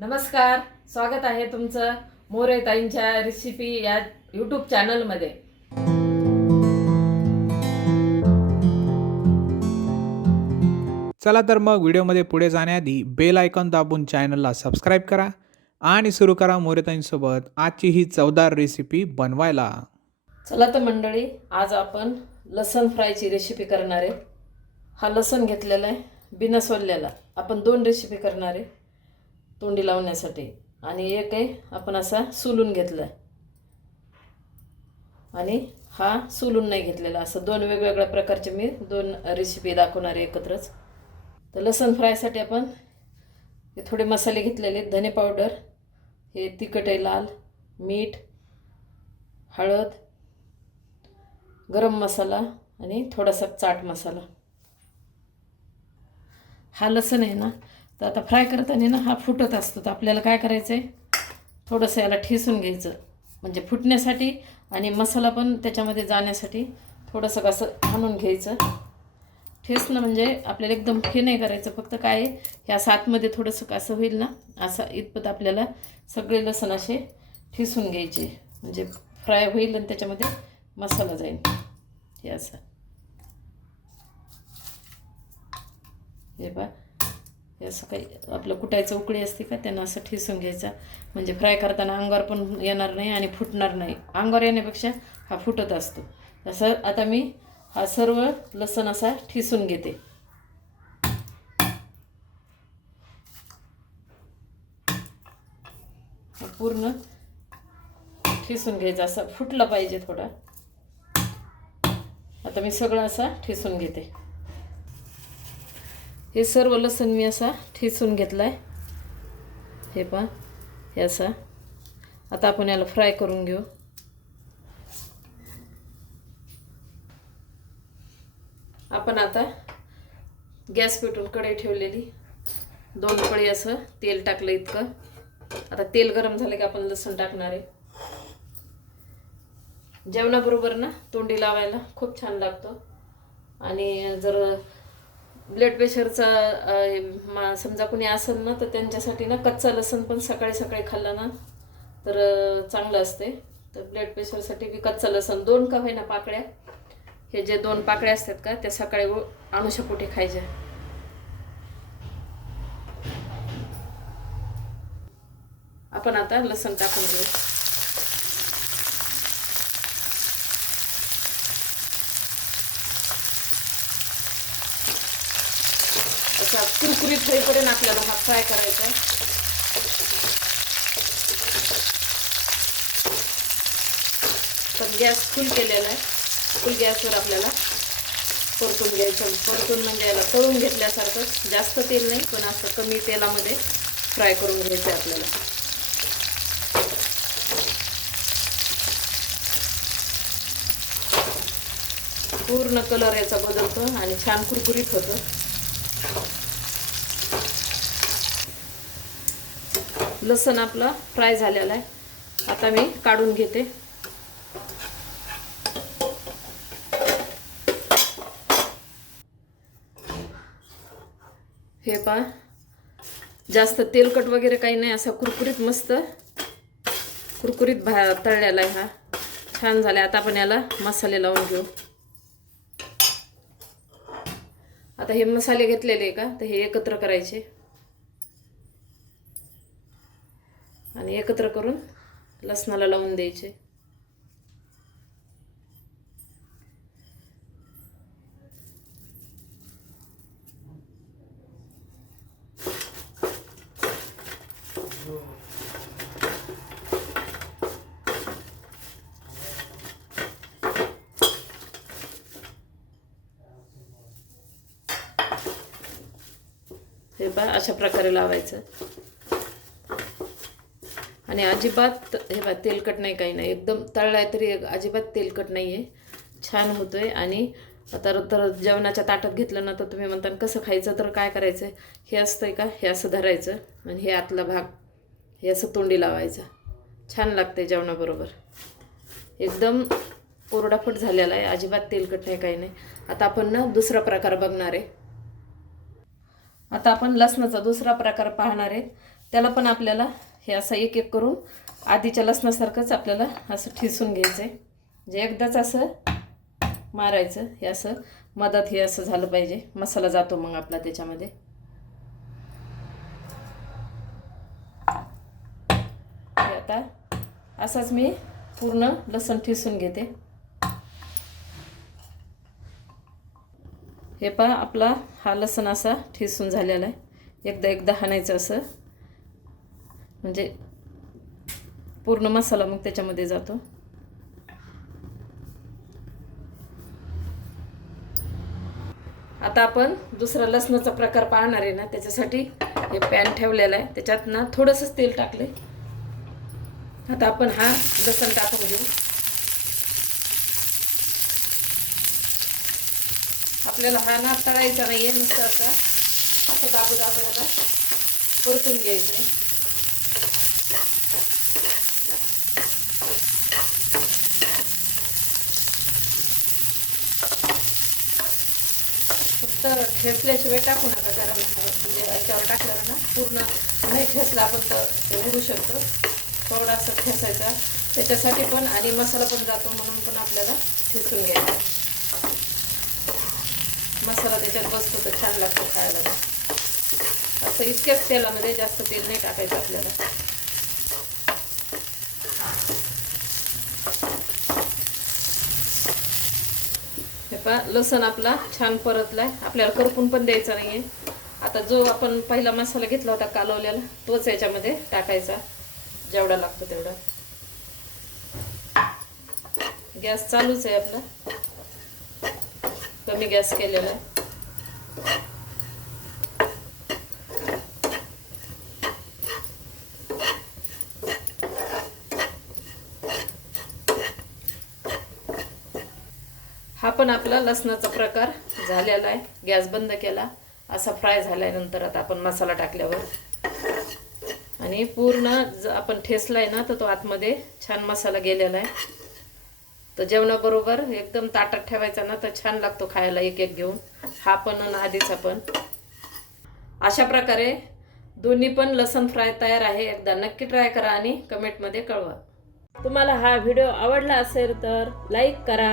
नमस्कार स्वागत आहे तुमचं मोरे ताईंच्या रेसिपी या यूट्यूब चॅनलमध्ये चला तर मग व्हिडिओमध्ये पुढे जाण्याआधी बेल आयकॉन दाबून चॅनलला सबस्क्राईब करा आणि सुरू करा मोरेताईंसोबत आजची ही चवदार रेसिपी बनवायला. चला तर मंडळी आज आपण लसण फ्रायची रेसिपी करणार आहे. हा लसण घेतलेला आहे बिना सोललेला. आपण दोन रेसिपी करणार आहे. तोंडी लावण्यासाठी. आणि एक आहे आपण असा सुलून घेतला आणि हा सुलून नाही घेतलेला. असं दोन वेगवेगळ्या प्रकारचे मी दोन रेसिपी दाखवणार आहे एकत्रच. तर लसण फ्रायसाठी आपण हे थोडे मसाले घेतलेले. धने पावडर हे तिखट आहे लाल मीठ हळद गरम मसाला आणि थोडासा चाट मसाला. हा लसण आहे ना तर आता फ्राय करताना ना हा फुटत असतो. तर आपल्याला काय करायचं आहे थोडंसं याला ठेसून घ्यायचं. म्हणजे फुटण्यासाठी आणि मसाला पण त्याच्यामध्ये जाण्यासाठी थोडंसं कसं हाणून घ्यायचं. ठेसणं म्हणजे आपल्याला एकदम हे नाही करायचं. फक्त काय ह्या सातमध्ये थोडंसं कसं होईल ना असं इतपत आपल्याला सगळे लसण असे ठेसून घ्यायचे. म्हणजे फ्राय होईल आणि त्याच्यामध्ये मसाला जाईल. हे असं. हे बा असं काही आपलं कुटायचं उकळी असते का त्यांना असं ठेसून घ्यायचा. म्हणजे फ्राय करताना अंगावर पण येणार नाही आणि फुटणार नाही. अंगावर येण्यापेक्षा हा फुटत असतो. तसं आता मी हा सर्व लसण असा ठेसून घेते. पूर्ण ठेसून घ्यायचा असा फुटला पाहिजे थोडा. आता मी सगळं असा ठेसून घेते. हे सर्व लसूण मी असा ठेचून घेतला आहे हे पहा हे असा. आता आपण याला फ्राय करून घेऊ. आपण आता गॅस पेटून कढई ठेवलेली. दोन कढई असं तेल टाकलं इतकं. आता तेल गरम झालं की आपण लसूण टाकणार आहे. जेवणाबरोबर ना तोंडी लावायला खूप छान लागतो. आणि जर ब्लड प्रेशरचा मा समजा कोणी असेल ना तर त्यांच्यासाठी ना कच्चा लसण पण सकाळी सकाळी खाल्ला ना तर चांगलं असते. तर ब्लड प्रेशरसाठी बी कच्चा लसण दोन का होईना पाकळ्या. हे जे दोन पाकळ्या असतात का त्या सकाळी उ- अनुशापोटी खायच्या. आपण आता लसण टाकून घेऊ. असा कुरकुरीत होईपर्यंत आपल्याला हा फ्राय करायचा. आहे पण गॅस फुल केलेला आहे. फुल गॅसवर आपल्याला परतून घ्यायचं. परतून म्हणजे याला तळून घेतल्यासारखं. जास्त तेल नाही पण असं कमी तेलामध्ये फ्राय करून घ्यायचं आहे आपल्याला. पूर्ण कलर याचा बदलतो आणि छान कुरकुरीत होतं. लसण आपला फ्राय झालेला आहे. आता मी काढून घेते. हे पा जास्त तेलकट वगैरे काही नाही असा कुरकुरीत मस्त कुरकुरीत भा तळलेला आहे हा. छान झाला आता आपण याला मसाले लावून घेऊ. आता हे मसाले घेतलेले आहे का? तर हे एकत्र करायचे. आणि एकत्र करून लसणाला लावून द्यायचे. हे बा अशा प्रकारे लावायचं. आणि अजिबात हे बा तेलकट नाही काही नाही. एकदम तळलाय तरी अजिबात तेलकट नाही आहे छान होतोय. आणि तर तर जेवणाच्या ताटात घेतलं ना तर तुम्ही म्हणता कसं खायचं? तर काय करायचं हे असतंय का? हे असं धरायचं. आणि हे आतला भाग हे असं तोंडी लावायचं. छान लागते जेवणाबरोबर. एकदम कोरडाफट झालेला आहे. अजिबात तेलकट नाही काही नाही. आता आपण ना दुसरा प्रकार बघणार आहे. आता आपण लसणाचा दुसरा प्रकार पाहणार आहे. त्याला पण आपल्याला हे असं एक एक करून आधीच्या लसणासारखंच आपल्याला असं ठिसून घ्यायचं आहे म्हणजे एकदाच असं मारायचं हे असं मदत हे असं झालं पाहिजे. मसाला जातो मग आपला त्याच्यामध्ये. हे आता असाच मी पूर्ण लसण ठिसून घेते. हे पहा आपला हा लसण असा ठिसून झालेला आहे. एकदा एकदा हाणायचं असं. म्हणजे पूर्ण मसाला मग त्याच्यामध्ये जातो. आता आपण दुसरा लसणाचा प्रकार पाहणार आहे ना त्याच्यासाठी हे पॅन ठेवलेला आहे. त्याच्यात ना थोडंसंच तेल टाकले आता आपण हा लसण टाकून घेऊ. आपल्याला हा ना तळायचा नाही आहे नुसता असा. असं दाबू दाबू आता परतून घ्यायचं आहे फक्त ठेसल्याशिवाय टाकू नका कारण म्हणजे याच्यावर टाकल्यावर ना पूर्ण नाही ठेचला आपण तर ते उडू शकतो. थोडासा ठेसायचा त्याच्यासाठी पण आणि मसाला पण जातो म्हणून पण आपल्याला ठेसून घ्यायचा. मसाला त्याच्यात बसतो तर छान लागतो खायला. असं इतक्याच तेलामध्ये जास्त तेल नाही टाकायचं आपल्याला. हे पहा लसण आपला छान परतलाय. आपल्याला करपून पण द्यायचा नाहीये. आता जो आपण पहिला मसाला घेतला होता कालवलेला तोच याच्यामध्ये टाकायचा. जेवढा लागतो तेवढा. गॅस चालूच आहे आपला. कमी गॅस केलेला आहे. हा पण आपला लसणाचा प्रकार झालेला आहे. गॅस बंद केला. असा फ्राय झाल्यानंतर आता आपण मसाला टाकल्यावर. आणि पूर्ण ज आपण आहे ना तर तो आतमध्ये छान मसाला गेलेला आहे. तर जेवणाबरोबर एकदम ताटात ठेवायचा ना तर छान लागतो खायला एक एक घेऊन. हा पण आधीच आपण पण. अशा प्रकारे दोन्ही पण लसण फ्राय तयार आहे. एकदा नक्की ट्राय करा आणि कमेंटमध्ये कळवा. तुम्हाला हा व्हिडिओ आवडला असेल तर लाईक करा.